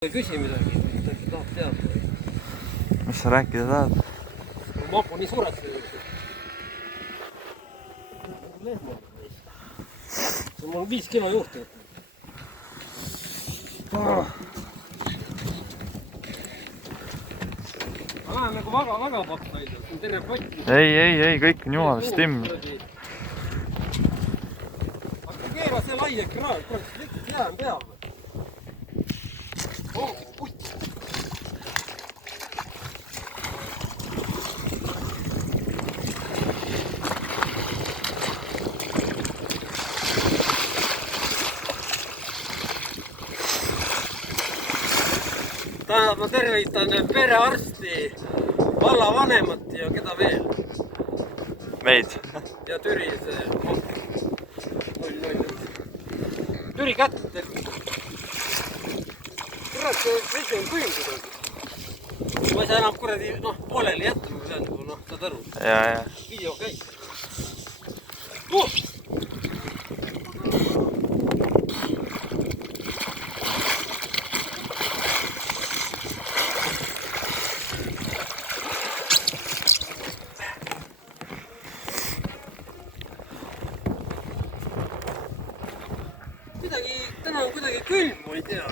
Küsi midagi tahab teada. Mis sa rääkida tahad? Ma hakkan nii suureks. Mul on 5 kilo juurde. Ma lähen nagu väga paks välja. See on terve pott. Ei, kõik on jumalast timm. Aga keera see laia kraal, kurat, kõik jää on peal. Ongi putt. Tähendab, ma tervitan perearsti, vallavanemat ja keda veel. Meid. Ja Türi see. Türi kätt. Kurat, see vesi on kuiv kuidagi. Ma ei saa enam kuradi, pooleli jätta, kui see on nagu, saad aru. Ja. Video käib. Täna on kuidagi külm, ma ei tea.